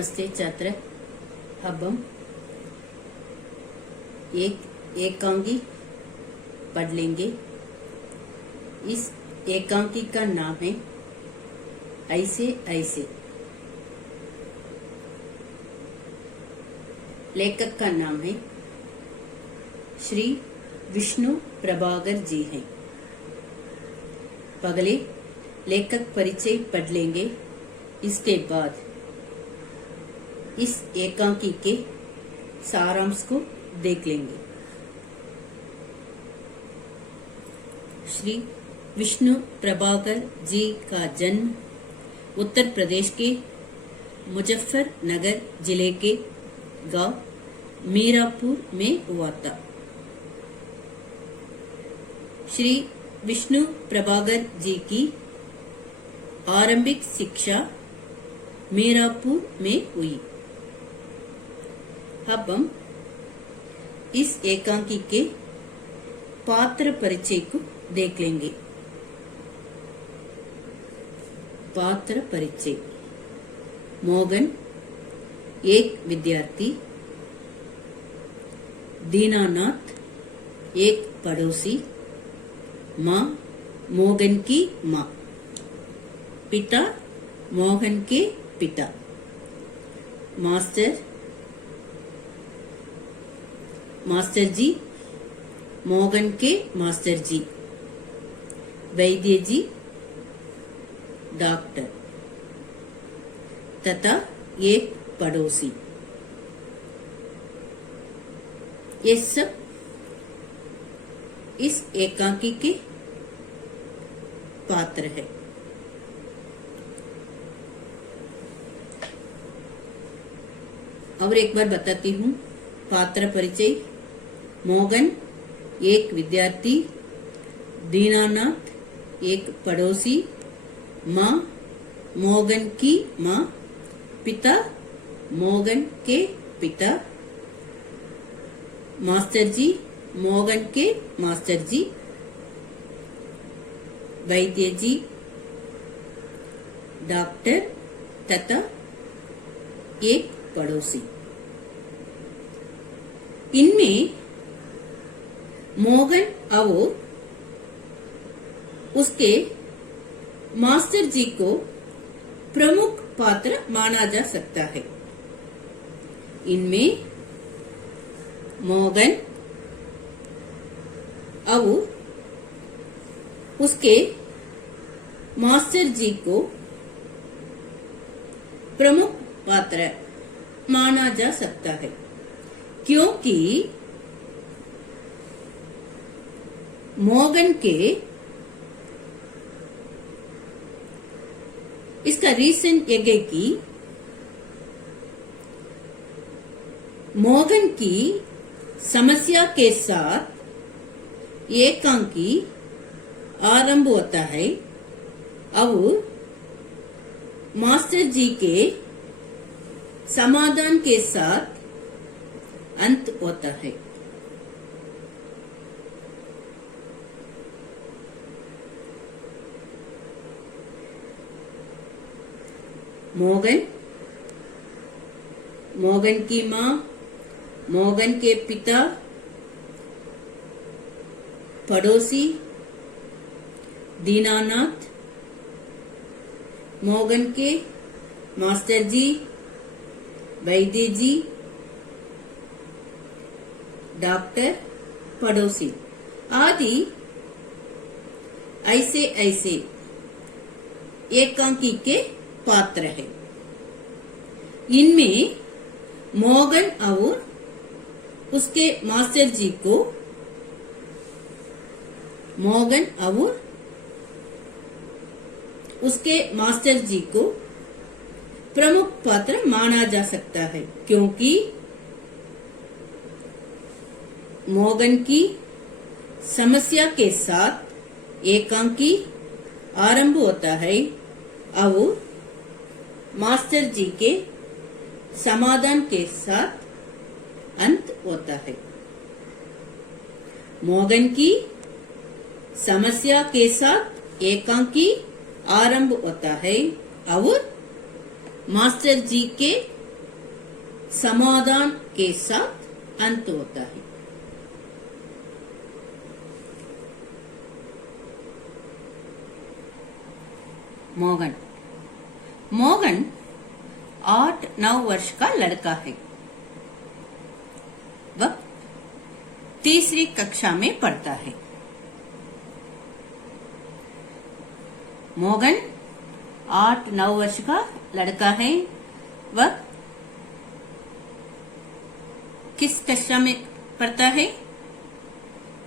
नमस्ते छात्र। अब हम एक एकांकी पढ़ लेंगे। इस एकांकी का नाम है ऐसे ऐसे। लेखक का नाम है श्री विष्णु प्रभाकर जी हैं। पहले लेखक परिचय पढ़ लेंगे, इसके बाद इस एकांकी के सारांश को देख लेंगे। श्री विष्णु प्रभाकर जी का जन्म उत्तर प्रदेश के मुजफ्फरनगर जिले के गांव मीरापुर में हुआ था। श्री विष्णु प्रभाकर जी की आरंभिक शिक्षा मीरापुर में हुई। अब हम इस एकांकी के पात्र परिचय को देख लेंगे। पात्र परिचय। मोहन एक विद्यार्थी, दीनानाथ एक पड़ोसी, माँ मोहन की माँ, पिता मोहन के पिता, मास्टर जी मोहन के मास्टर जी, वैद्य जी डॉक्टर तथा एक पड़ोसी। ये सब इस एकांकी के पात्र है। और एक बार बताती हूँ पात्र परिचय। मोहन एक विद्यार्थी, दीनानाथ एक पड़ोसी, माँ मोहन की माँ, पिता मोहन के पिता, मास्टर जी मोहन के मास्टर जी, वैद्य जी डॉक्टर तथा एक पड़ोसी। इनमें मोहन और उसके मास्टर जी को प्रमुख पात्र माना जा सकता है। इनमें मोहन और उसके मास्टर जी को प्रमुख पात्र माना जा सकता है, क्योंकि मोहन के इसका रीजन ये है कि मोहन की समस्या के साथ एकांकी आरंभ होता है और मास्टर जी के समाधान के साथ अंत होता है। मोहन की माँ, मोहन के पिता, पड़ोसी दीनानाथ, मोहन के मास्टर जी, वैद्य जी डॉक्टर, पड़ोसी आदि ऐसे ऐसे एकांकी के पात्र है। इनमें मोहन और उसके मास्टर जी को प्रमुख पात्र माना जा सकता है, क्योंकि मोहन की समस्या के साथ एकांकी आरंभ होता है और मास्टर जी के समाधान के साथ अंत होता है। मोहन की समस्या के साथ एकांकी आरंभ होता है और मास्टर जी के समाधान के साथ अंत होता है। मोगन। मोगन 8-9 वर्ष का लड़का है। वह तीसरी कक्षा में पढ़ता है। मोगन 8-9 वर्ष का लड़का है। वह किस कक्षा में पढ़ता है?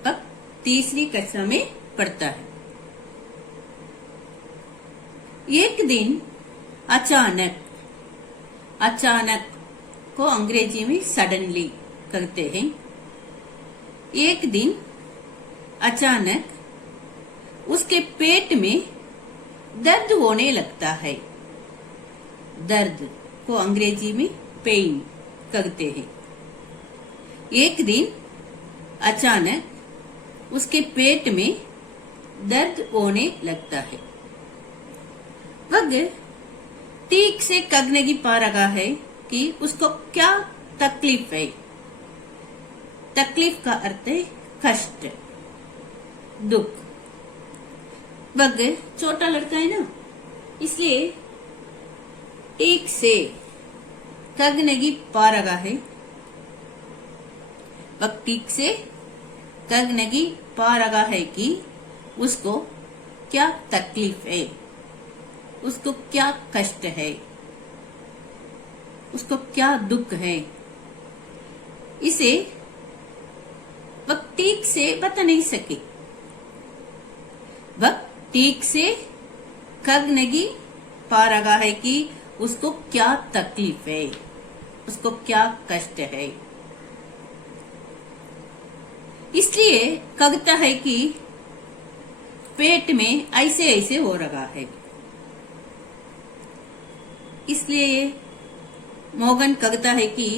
वह तीसरी कक्षा में पढ़ता है। एक दिन अचानक को अंग्रेजी में सडनली कहते हैं। एक दिन अचानक उसके पेट में दर्द होने लगता है। दर्द को अंग्रेजी में पेन कहते हैं। एक दिन अचानक उसके पेट में दर्द होने लगता है। वह ठीक से कह नहीं पा रहा है कि उसको क्या तकलीफ है। तकलीफ का अर्थ है कष्ट, दुख। वह छोटा लड़का है ना, इसलिए ठीक से कह नहीं पा रहा है। वह ठीक से कह नहीं पा रहा है कि उसको क्या तकलीफ है, उसको क्या कष्ट है, उसको क्या दुख है। इसे वह ठीक से बता नहीं सके। वह ठीक से कह नहीं पा रहा है कि उसको क्या तकलीफ है, उसको क्या कष्ट है। इसलिए कहता है कि पेट में ऐसे ऐसे हो रहा है। इसलिए मोगन कहता है कि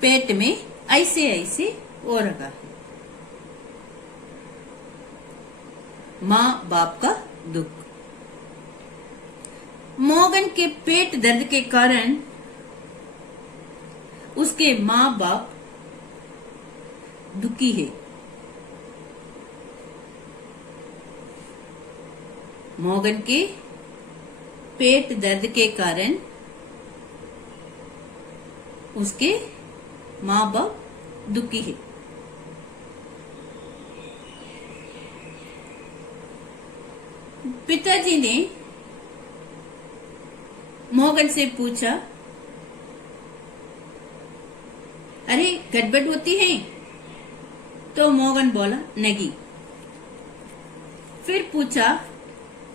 पेट में ऐसे ऐसे हो रहा है। माँ बाप का दुख। मोगन के पेट दर्द के कारण उसके माँ बाप दुखी है। मोगन के पेट दर्द के कारण उसके माँ बाप दुखी है। पिताजी ने मोगन से पूछा, अरे गड़बड़ होती है? तो मोगन बोला नहीं। फिर पूछा,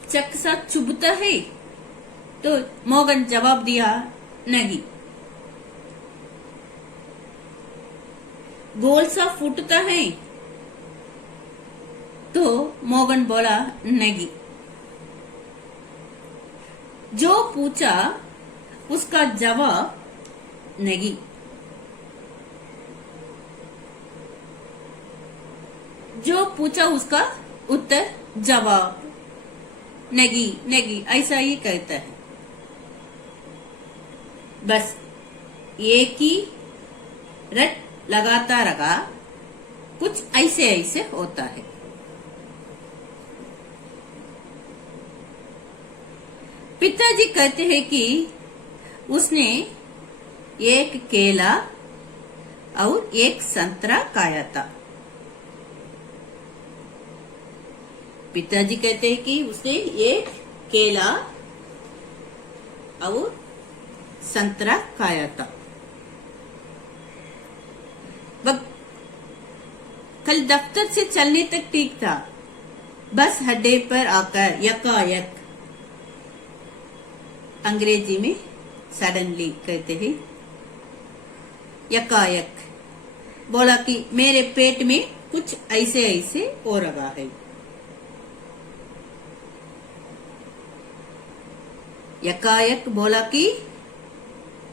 चक्सा चुभता है? तो मोगन जवाब दिया नहीं। गोल सा फूटता है? तो मोगन बोला नहीं। जो पूछा उसका जवाब नहीं। जो पूछा उसका उत्तर जवाब नहीं नहीं, ऐसा ही कहता है। बस एक ही रट लगाता रहा, कुछ ऐसे ऐसे होता है। पिताजी कहते हैं कि उसने एक केला और एक संतरा खाया था। पिताजी कहते हैं कि उसने एक केला और संतरा खाया था। वह कल दफ्तर से चलने तक ठीक था। बस अड्डे पर आकर यकायक, अंग्रेजी में सडनली कहते हैं, यकायक बोला कि मेरे पेट में कुछ ऐसे ऐसे हो रहा है। यकायक बोला कि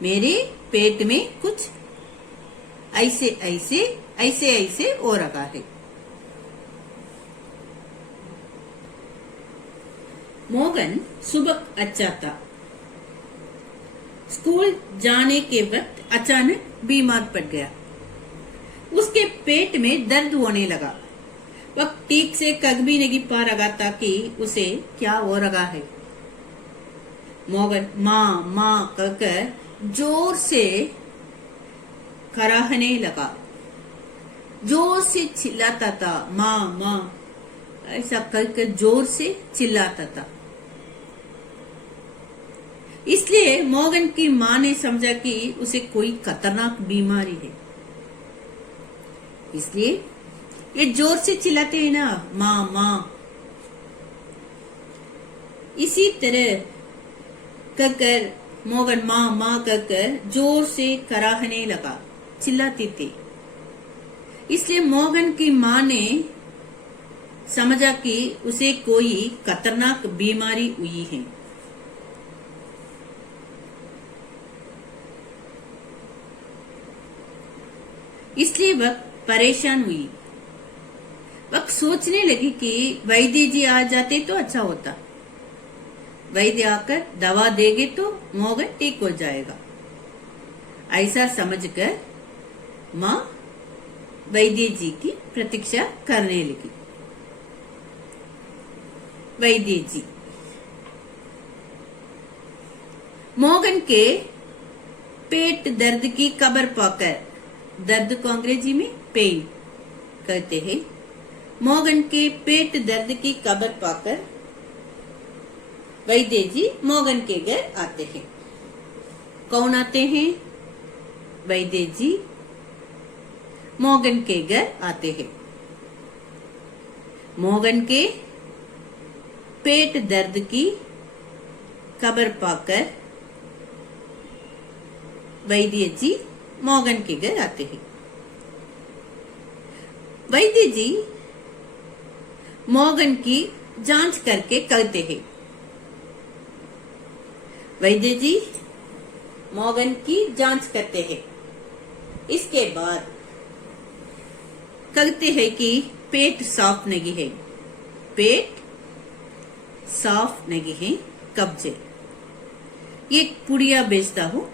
मेरे पेट में कुछ ऐसे ऐसे हो रहा है। मोगन सुबह अच्छा था। स्कूल जाने के वक्त अचानक बीमार पड़ गया। उसके पेट में दर्द होने लगा। वह ठीक से कग भी नहीं पा रहा था कि उसे क्या हो रहा है। मोगन माँ माँ कहकर जोर से कराहने लगा, जोर से चिल्लाता था। माँ माँ ऐसा कहकर जोर से चिल्लाता था। इसलिए मोगन की माँ ने समझा कि उसे कोई खतरनाक बीमारी है। इसलिए ये जोर से चिल्लाते हैं ना, माँ माँ। इसी तरह कहकर मोगन माँ माँ कहकर जोर से कराहने लगा, चिल्लाते थे। इसलिए मोगन की माँ ने समझा कि उसे कोई खतरनाक बीमारी हुई है। इसलिए वह परेशान हुई। वह सोचने लगी कि वैद्य जी आ जाते तो अच्छा होता। वैद्य आकर दवा देंगे तो मोगन ठीक हो जाएगा। ऐसा समझकर माँ वैद्य जी की प्रतीक्षा करने लगी। वैद्य जी मोगन के पेट दर्द की खबर पाकर, दर्द को अंग्रेजी में पेन कहते हैं, मोगन के पेट दर्द की खबर पाकर वैद्य जी मोगन के घर आते हैं। कौन आते हैं? वैद्य जी मोगन के घर आते हैं। मोगन के पेट दर्द की खबर पाकर वैद्य जी मोगन के घर आते हैं। वैद्य जी मोगन की जांच करके कहते हैं। वैद्य जी मोगन की जांच करते हैं। इसके बाद कहते हैं कि पेट साफ नहीं है, पेट साफ नहीं है, कब्जे। एक पुड़िया बेचता हूँ,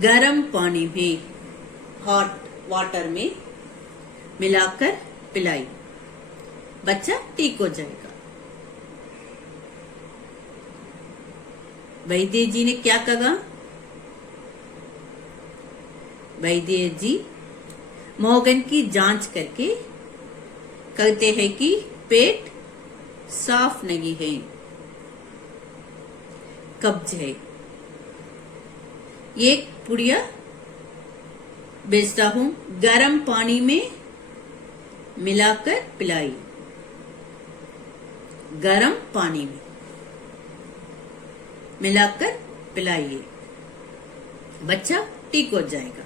गर्म पानी में, हॉट वाटर में मिलाकर पिलाई, बच्चा ठीक हो जाएगा। वैद्य जी ने क्या कहा? वैद्य जी मोगन की जांच करके कहते हैं कि पेट साफ नहीं है, कब्ज है। एक पुड़िया बेचता हूं, गर्म पानी में मिलाकर पिलाई, गर्म पानी में मिलाकर पिलाइए, बच्चा ठीक हो जाएगा।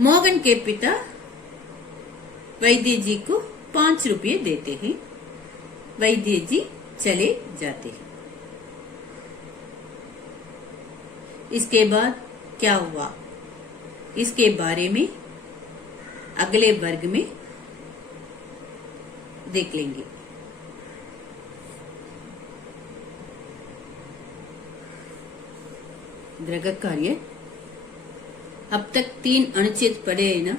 मोगन के पिता वैद्य जी को 5 रुपये देते हैं। वैद्य जी चले जाते हैं। इसके बाद क्या हुआ, इसके बारे में अगले वर्ग में देख लेंगे। गृह कार्य, अब तक 3 अनुच्छेद पढ़े हैं ना।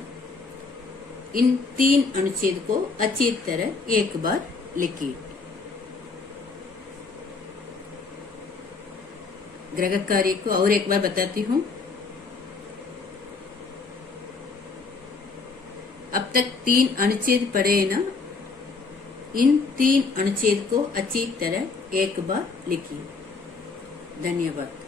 इन 3 अनुच्छेद को अच्छी तरह एक बार लिखिए। गृह कार्य को और एक बार बताती हूँ। अब तक 3 अनुच्छेद पढ़े हैं ना। इन 3 अनुच्छेद को अच्छी तरह एक बार लिखिए। धन्यवाद।